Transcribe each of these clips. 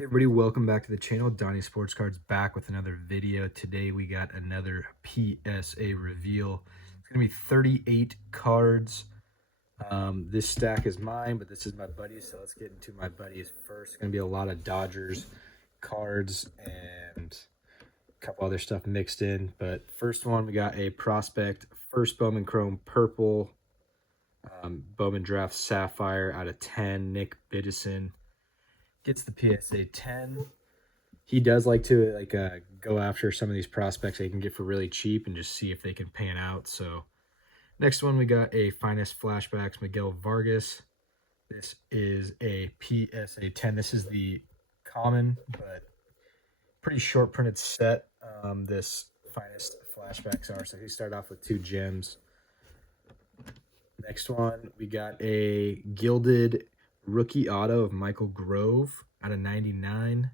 Hey everybody, welcome back to the channel. Donnie Sports Cards back with another video. Today we got another PSA reveal. It's going to be 38 cards. This stack is mine, but this is my buddy's, so let's get into my buddy's first. It's going to be a lot of Dodgers cards and a couple other stuff mixed in. But first one, we got a Prospect First Bowman Chrome Purple, Bowman Draft Sapphire out of 10, Nick Biddison. Gets the PSA 10. He does like to go after some of these prospects that he can get for really cheap and just see if they can pan out. So next one, we got a Finest Flashbacks Miguel Vargas. This is a PSA 10. This is the common but pretty short printed set. This Finest Flashbacks are. So he started off with 2 gems. Next one, we got a Gilded Rookie auto of Michael Grove out of 99.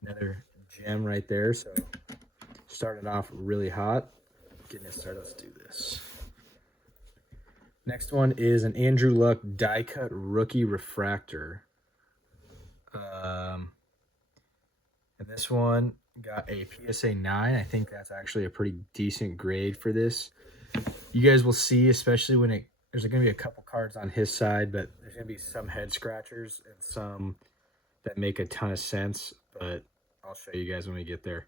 Another gem right there. So started off really hot. Getting it started. Let's do this. Next one is an Andrew Luck die cut rookie refractor. And this one got a PSA 9. I think that's actually a pretty decent grade for this. You guys will see, especially when there's going to be a couple cards on his side, but there's going to be some head scratchers and some that make a ton of sense, but I'll show you guys when we get there.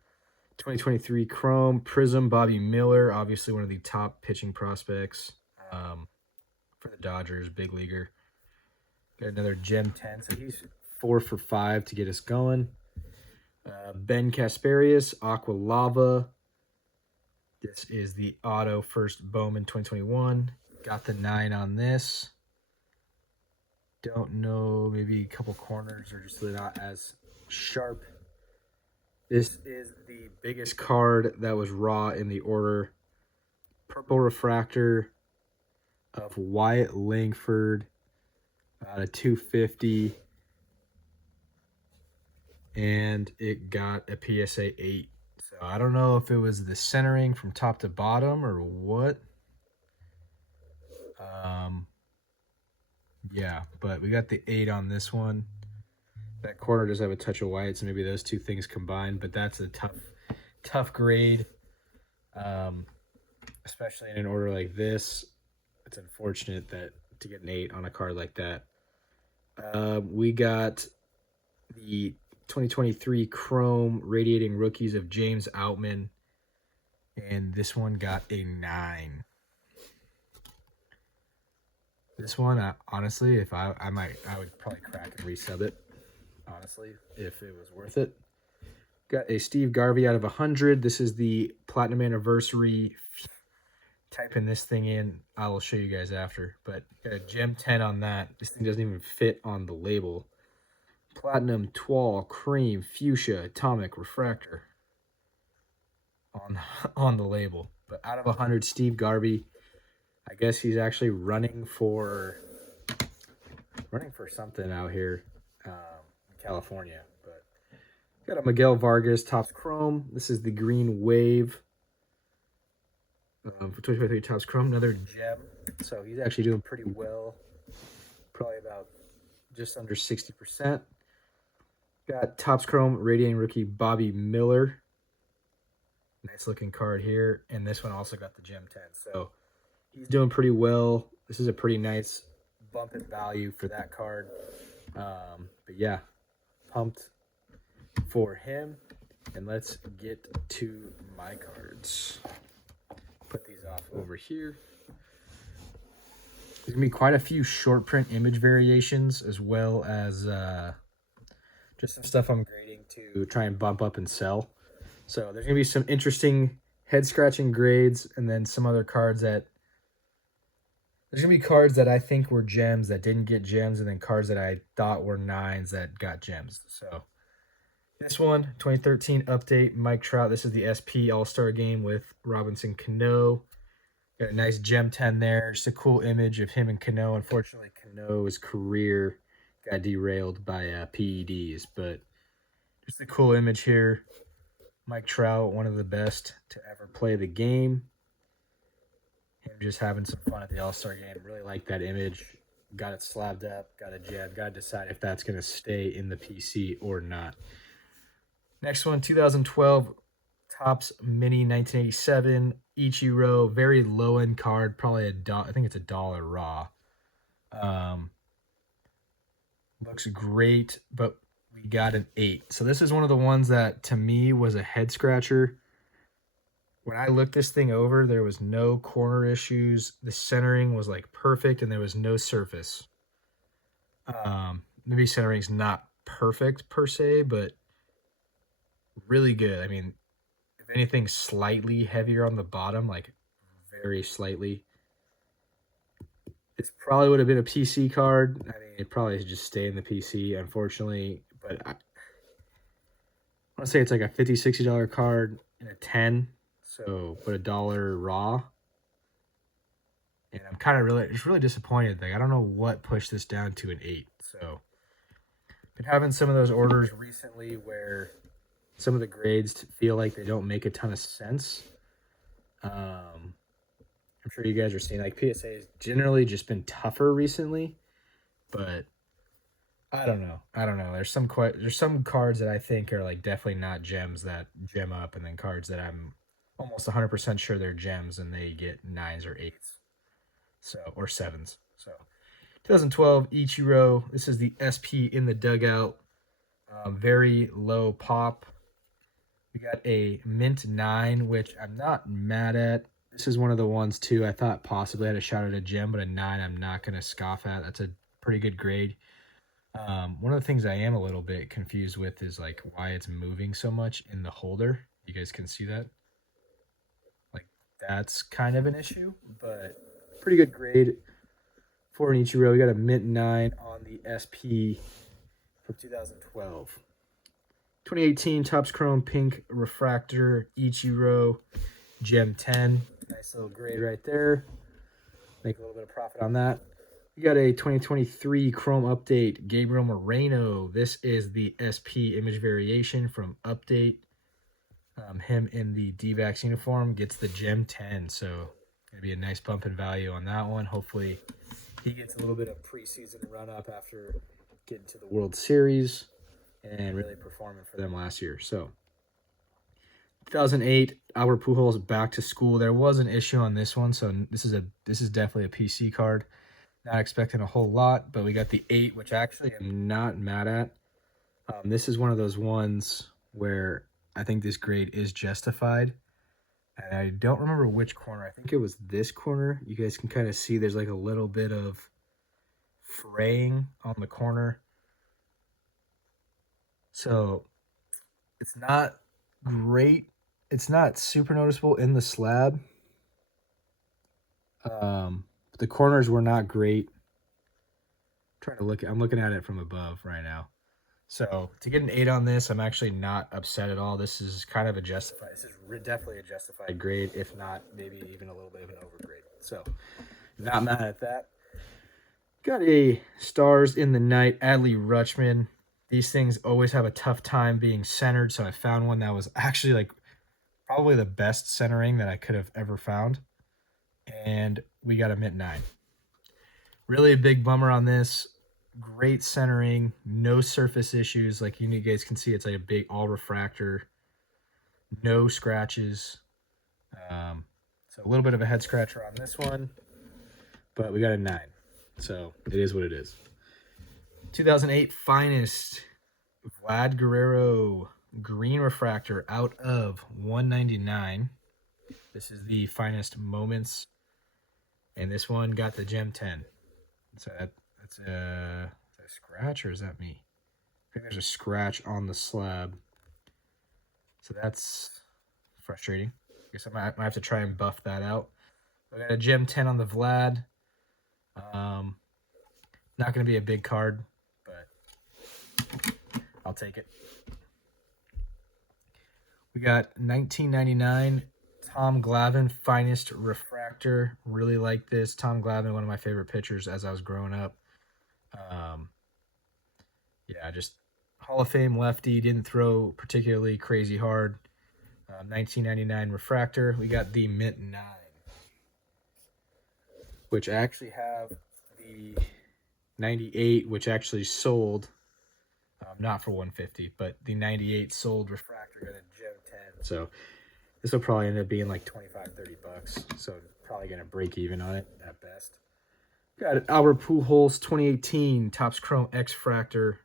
2023 Chrome Prism Bobby Miller, obviously one of the top pitching prospects for the Dodgers, big leaguer. Got another Gem 10, so he's 4 for 5 to get us going. Ben Casparius, Aqua Lava. This is the auto First Bowman 2021. Got the 9 on this. Don't know, maybe a couple corners are just not as sharp. This is the biggest card that was raw in the order. Purple refractor of Wyatt Langford out of 250. And it got a PSA 8. So I don't know if it was the centering from top to bottom or what. Yeah, but we got the 8 on this one. That corner does have a touch of white, so maybe those two things combined, but that's a tough grade, especially in an order like this. It's unfortunate that to get an 8 on a card like that. We got the 2023 Chrome Radiating Rookies of James Outman, and this one got a 9. This one, honestly, if I would probably crack and resub it, honestly, if it was worth it. Got a Steve Garvey out of 100. This is the Platinum Anniversary. Typing this thing in, I will show you guys after. But got a Gem 10 on that. This thing doesn't even fit on the label. Platinum, Twal, Cream, Fuchsia, Atomic, Refractor on the label. But out of 100, Steve Garvey. I guess he's actually running for something out here in California. But got a Miguel Vargas Topps Chrome. This is the Green Wave for 2023 Topps Chrome. Another gem. So he's actually doing pretty well. Probably about just under 60%. Got Topps Chrome Radiating Rookie Bobby Miller. Nice looking card here. And this one also got the Gem 10. So he's doing pretty well. This is a pretty nice bump in value for that card. But yeah, pumped for him. And let's get to my cards. Put these off over here. There's going to be quite a few short print image variations, as well as just some stuff I'm grading to try and bump up and sell. So there's going to be some interesting head scratching grades, and then some other cards that there's going to be cards that I think were gems that didn't get gems, and then cards that I thought were 9s that got gems. So this one, 2013 update, Mike Trout. This is the SP All-Star Game with Robinson Cano. Got a nice Gem 10 there. Just a cool image of him and Cano. Unfortunately, Cano's career got derailed by PEDs, but just a cool image here. Mike Trout, one of the best to ever play the game. Him just having some fun at the All-Star Game. Really like that image. got it slabbed up, got a gem, got to decide if that's going to stay in the PC or not. Next one, 2012 Topps Mini 1987 Ichiro, very low end card, probably I think it's $1 raw. Looks great, but we got an 8. So this is one of the ones that to me was a head scratcher. When I looked this thing over, there was no corner issues. The centering was like perfect, and there was no surface. Maybe centering's not perfect per se, but really good. I mean, if anything, slightly heavier on the bottom, like very slightly. This probably would have been a PC card. I mean, it probably should just stay in the PC, unfortunately. But I want to say it's like a $50, $60 card and a 10. So, but $1 raw. And I'm kind of just really disappointed. Like, I don't know what pushed this down to an 8. So, been having some of those orders recently where some of the grades feel like they don't make a ton of sense. I'm sure you guys are seeing like PSA has generally just been tougher recently, but I don't know. There's some cards that I think are like definitely not gems that gem up, and then cards that I'm almost 100% sure they're gems and they get 9s or 8s, so or 7s. So 2012 Ichiro. This is the SP in the dugout. Very low pop. We got a mint 9, which I'm not mad at. This is one of the ones too I thought possibly had a shot at a gem, but a 9 I'm not going to scoff at. That's a pretty good grade. One of the things I am a little bit confused with is like why it's moving so much in the holder. You guys can see that. Like that's kind of an issue, but pretty good grade for an Ichiro. We got a mint 9 on the SP from 2012. 2018 Topps Chrome Pink Refractor Ichiro Gem 10. Nice little grade right there. Make a little bit of profit on that. We got a 2023 Chrome Update Gabriel Moreno. This is the SP image variation from Update. Him in the D-backs uniform gets the Gem 10. So going to be a nice bump in value on that one. Hopefully he gets a little bit of preseason run up after getting to the World Series and really performing for them last year. So 2008 Albert Pujols back to school. There was an issue on this one, so this is definitely a PC card. Not expecting a whole lot, but we got the 8, which actually I'm not mad at. This is one of those ones where I think this grade is justified. And I don't remember which corner. I think it was this corner. You guys can kind of see there's like a little bit of fraying on the corner. So it's not great. It's not super noticeable in the slab. The corners were not great. I'm looking at it from above right now. So to get an 8 on this, I'm actually not upset at all. This is kind of a justified. This is definitely a justified grade, if not maybe even a little bit of an overgrade. So not mad at that. Got a Stars in the Night Adley Rutschman. These things always have a tough time being centered, so I found one that was actually like probably the best centering that I could have ever found. And we got a mint 9. Really a big bummer on this. Great centering, no surface issues. Like you guys can see, it's like a big all refractor, no scratches. So a little bit of a head scratcher on this one, but we got a 9. So it is what it is. 2008 Finest Vlad Guerrero green refractor out of 199. This is the Finest Moments, and this one got the Gem 10. So that's a scratch, or is that me? I think there's a scratch on the slab. So that's frustrating. I guess I might have to try and buff that out. I got a Gem 10 on the Vlad. Not going to be a big card, but I'll take it. We got 1999 Tom Glavine Finest Refractor. Really like this. Tom Glavine, one of my favorite pitchers as I was growing up. Yeah, just Hall of Fame lefty. Didn't throw particularly crazy hard. 1999 Refractor. We got the Mint 9, which I actually have the 98, which actually sold, not for 150, but the 98 sold refractor got a Gem 10. So this will probably end up being like 25-30 bucks. So probably gonna break even on it at best. Got Albert Pujols 2018 Topps Chrome X Fractor.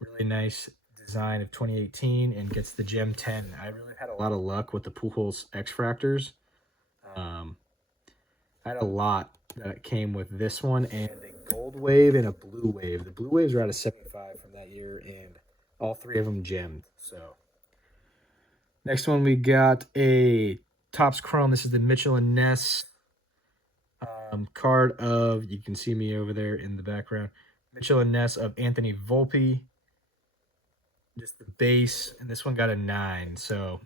Really nice design of 2018 and gets the Gem 10. I really had a lot of luck with the Pujols X Fractors. I had a lot that came with this one and a gold wave and a blue wave. The blue waves are out of 75 from that year, and all three of them gemmed. So next one we got a Topps Chrome. This is the Mitchell and Ness card of, you can see me over there in the background, Mitchell and Ness of Anthony Volpe. Just the base, and this one got a 9. So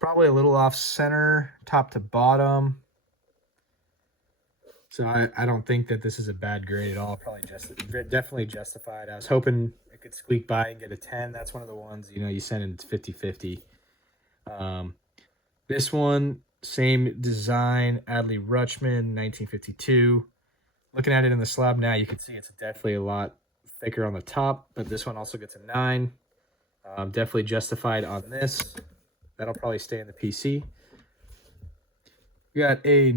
probably a little off center, top to bottom. So I don't think that this is a bad grade at all. Probably definitely justified. I was hoping it could squeak by and get a 10. That's one of the ones, you send in 50-50. This one, same design, Adley Rutschman, 1952. Looking at it in the slab now, you can see it's definitely a lot thicker on the top, but this one also gets a 9. Definitely justified on this. That'll probably stay in the PC. We got a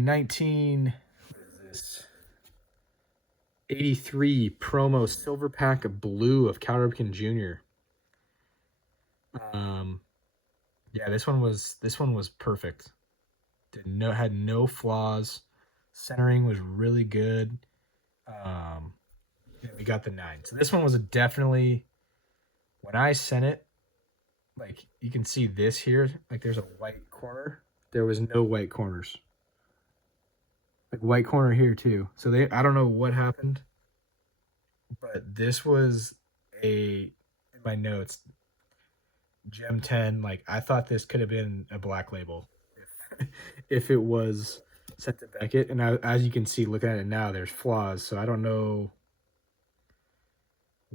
83 promo silver pack of blue of Cal Ripken Jr. Yeah, this one was perfect. Had no flaws. Centering was really good. We got the 9. So this one was definitely, when I sent it, like you can see this here, like there's a white corner. There was no white corners. Like white corner here too. So I don't know what happened, but this was in my notes, Gem 10. Like I thought this could have been a black label if it was sent to Beckett. And as you can see, looking at it now, there's flaws. So I don't know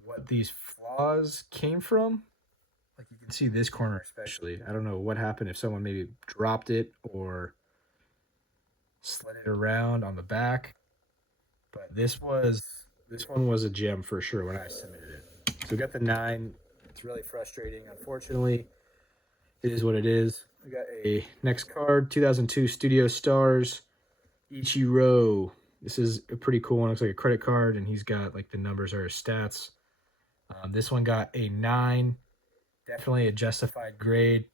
what these flaws came from. Like you can see this corner especially. I don't know what happened, if someone maybe dropped it or slid it around on the back. But this one was a gem for sure when I submitted it. So we got the 9. It's really frustrating. Unfortunately, it is what it is. We got a next card, 2002 Studio Stars, Ichiro. This is a pretty cool one. Looks like a credit card, and he's got like the numbers are his stats. This one got a 9. Definitely a justified grade.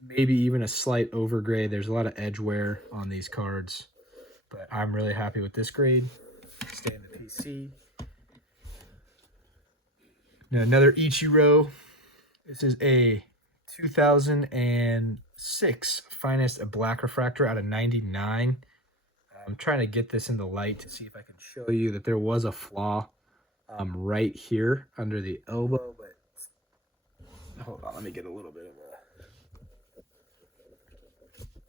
Maybe even a slight overgrade. There's a lot of edge wear on these cards, but I'm really happy with this grade. Stay in the PC. Now another Ichiro. This is a 2006 Finest Black Refractor out of 99. I'm trying to get this in the light to see if I can show you that there was a flaw right here under the elbow, but hold on, let me get a little bit of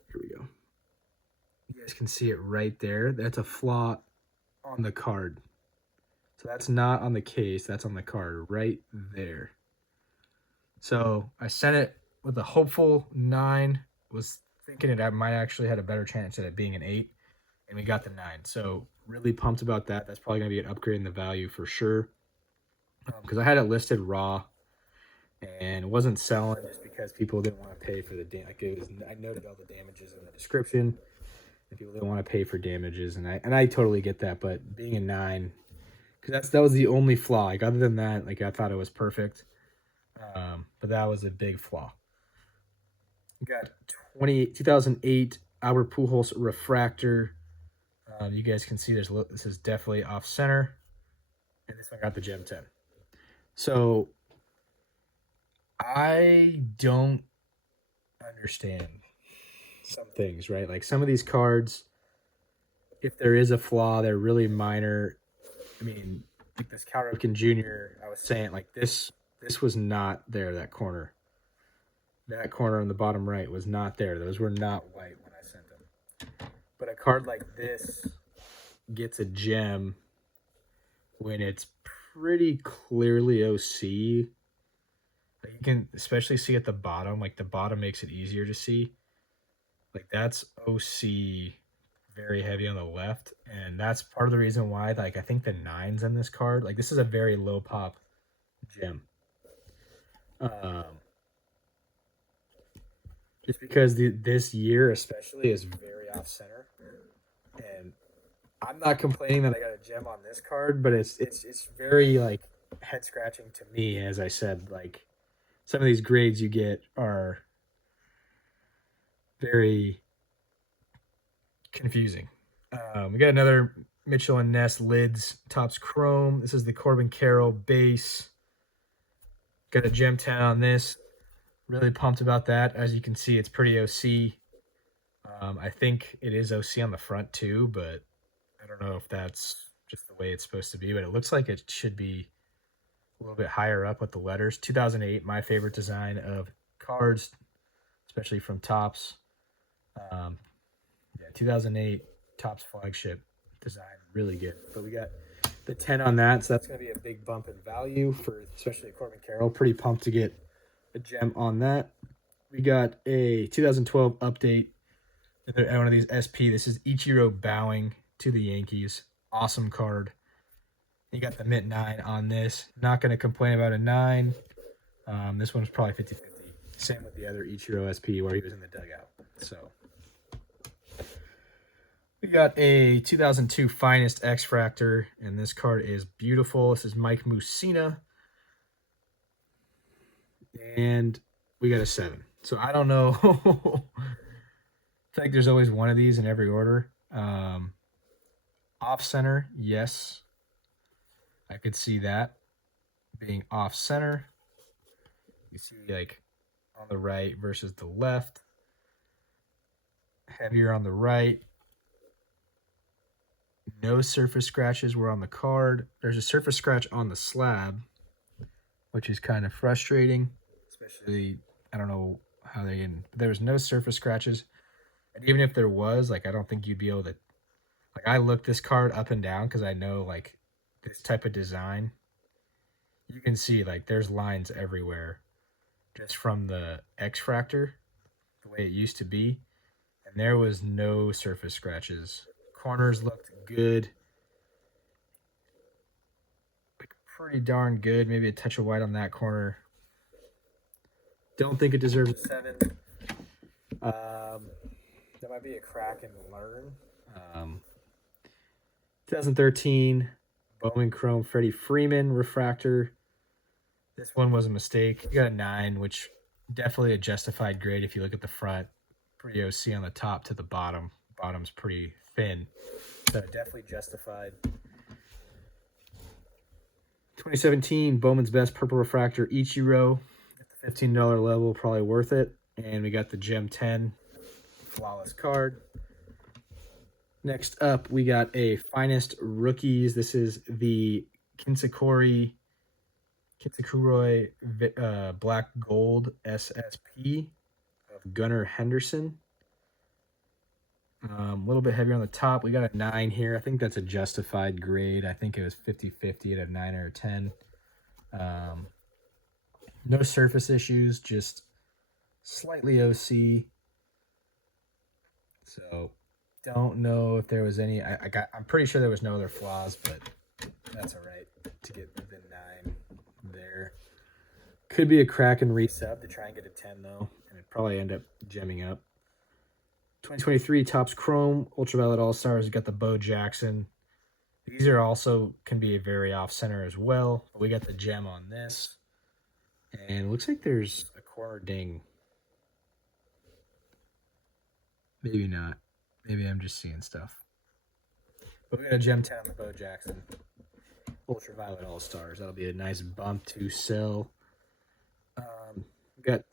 here we go. You guys can see it right there. That's a flaw on the card. So that's not on the case, that's on the card right there. So I sent it with a hopeful 9, was thinking it might actually had a better chance at it being an 8, and we got the 9. So really pumped about that. That's probably going to be an upgrade in the value for sure. Because I had it listed raw, and it wasn't selling just because people didn't want to pay for the I noted all the damages in the description, and people didn't want to pay for damages, and I totally get that. But being a 9, because that was the only flaw. Like other than that, like I thought it was perfect, but that was a big flaw. We got 2008 Albert Pujols refractor. You guys can see this is definitely off center, and this one got the Gem 10. So I don't understand some things, right? Like some of these cards, if there is a flaw, they're really minor. I mean, like this Cal Ripken Jr., I was saying, like this was not there, that corner. That corner on the bottom right was not there. Those were not white when I sent them. But a card like this gets a gem when it's pretty clearly OC. You can especially see at the bottom, like the bottom makes it easier to see. Like that's OC very heavy on the left, and that's part of the reason why, like, I think the 9's in this card. Like, this is a very low pop gem. Just because this year especially is very off center, and I'm not complaining that I got a gem on this card, but it's very like head scratching to me. As I said, like some of these grades you get are very confusing. We got another Mitchell and Ness lids, tops chrome. This is the Corbin Carroll base. Got a gem 10 on this. Really pumped about that. As you can see, it's pretty OC. I think it is OC on the front too, but I don't know if that's just the way it's supposed to be, but it looks like it should be a little bit higher up with the letters. 2008, my favorite design of cards, especially from Topps. Yeah, 2008 Topps flagship design, really good. But we got the 10 on that, so that's going to be a big bump in value for especially Corbin Carroll. Pretty pumped to get a gem on that. We got a 2012 update. One of these SP. This is Ichiro bowing to the Yankees. Awesome card. You got the mint 9 on this. Not going to complain about a 9. This one's probably 50-50. Same with the other Ichiro SP where he was in the dugout. So we got a 2002 Finest X-Fractor, and this card is beautiful. This is Mike Mussina. And we got a 7. So I don't know. I think there's always one of these in every order. Off center, yes. I could see that being off center. You see like on the right versus the left. Heavier on the right. No surface scratches were on the card. There's a surface scratch on the slab, which is kind of frustrating. Especially, I don't know how they didn't. There was no surface scratches. And even if there was, like, I don't think you'd be able to, like, I looked this card up and down because I know, like, this type of design, you can see, like, there's lines everywhere just from the X-Fractor, the way it used to be, and there was no surface scratches. Corners looked good. Like, pretty darn good. Maybe a touch of white on that corner. Don't think it deserves a 7. That might be a crack and learn. 2013 Bowman Chrome Freddie Freeman refractor. This one was a mistake. You got a 9, which definitely a justified grade if you look at the front. Pretty OC on the top to the bottom. Bottom's pretty thin. So definitely justified. 2017 Bowman's Best Purple Refractor Ichiro. At the $15 level, probably worth it. And we got the Gem 10. Flawless card. Next up, we got a Finest Rookies. This is the Kinsakuroi Black Gold SSP of Gunnar Henderson. A little bit heavier on the top. We got a 9 here. I think that's a justified grade. I think it was 50-50 at a 9 or a 10. No surface issues, just slightly OC. So, don't know if there was any. I'm pretty sure there was no other flaws, but that's all right to get the 9 there. Could be a crack and resub to try and get a 10 though, and it'd probably end up gemming up. 2023 Topps Chrome Ultraviolet All Stars. We got the Bo Jackson. These are also can be a very off center as well. We got the gem on this, and it looks like there's a corner ding. Maybe not. Maybe I'm just seeing stuff. But we got a Gem 10 on the Bo Jackson. Ultraviolet All-Stars. That'll be a nice bump to sell. We got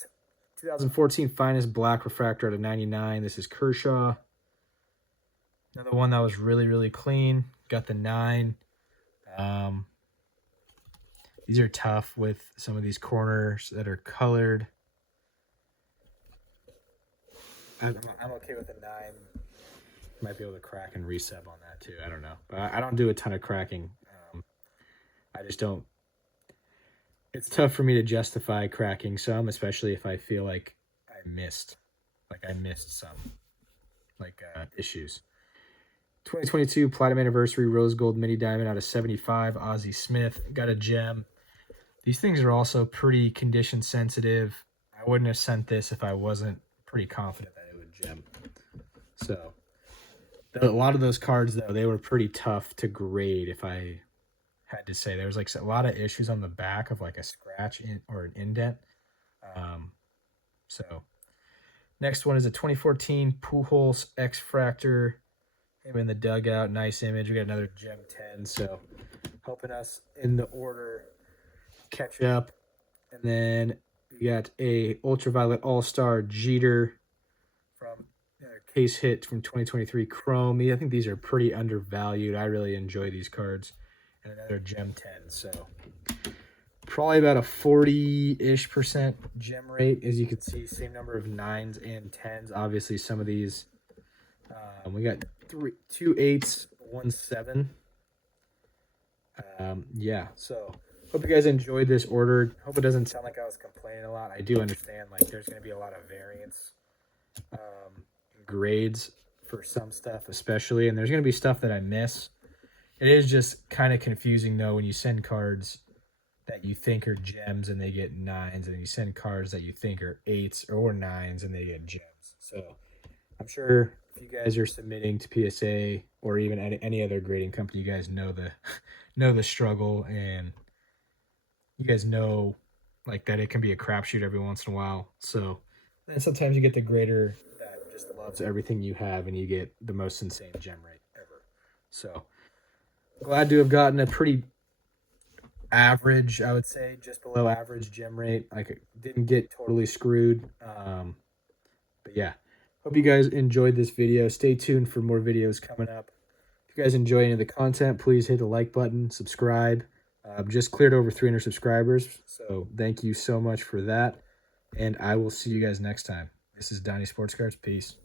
2014 Finest Black Refractor out of 99. This is Kershaw. Another one that was really, really clean. Got the 9. These are tough with some of these corners that are colored. I'm okay with a 9. Might be able to crack and resub on that too. I don't know. But I don't do a ton of cracking. I just don't. It's tough for me to justify cracking some, especially if I feel like I missed some issues. 2022 Platinum Anniversary Rose Gold Mini Diamond out of 75, Ozzie Smith. Got a gem. These things are also pretty condition sensitive. I wouldn't have sent this if I wasn't pretty confident that it would gem. So, a lot of those cards, though, they were pretty tough to grade, if I had to say. There was like a lot of issues on the back of like a scratch or an indent. So, next one is a 2014 Pujols X Fractor. Him in the dugout. Nice image. We got another Gem 10. So, helping us in the order catch up. And then we got a Ultraviolet All-Star Jeter from case hit from 2023 Chrome. I think these are pretty undervalued. I really enjoy these cards. And another Gem 10. So probably about a 40-ish% gem rate. As you can see, same number of 9s and 10s. Obviously, some of these, we got 2 8s, 1 7. Yeah, so hope you guys enjoyed this order. Hope it doesn't sound like I was complaining a lot. I do understand, like, there's going to be a lot of variance in grades for some stuff, especially, and there's going to be stuff that I miss. It is just kind of confusing, though, when you send cards that you think are gems and they get 9s, and you send cards that you think are 8s or 9s and they get gems. So I'm sure if you guys are submitting to PSA or even any other grading company, you guys know the struggle, and you guys know like that it can be a crapshoot every once in a while. So then sometimes you get the grader that just loves everything you have, and you get the most insane gem rate ever. So glad to have gotten a pretty average, I would say, just below average gem rate. Like, didn't get totally screwed. But yeah, hope you guys enjoyed this video. Stay tuned for more videos coming up. If you guys enjoy any of the content, please hit the like button, subscribe. Just cleared over 300 subscribers, so thank you so much for that. And I will see you guys next time. This is Donnie Sports Cards. Peace.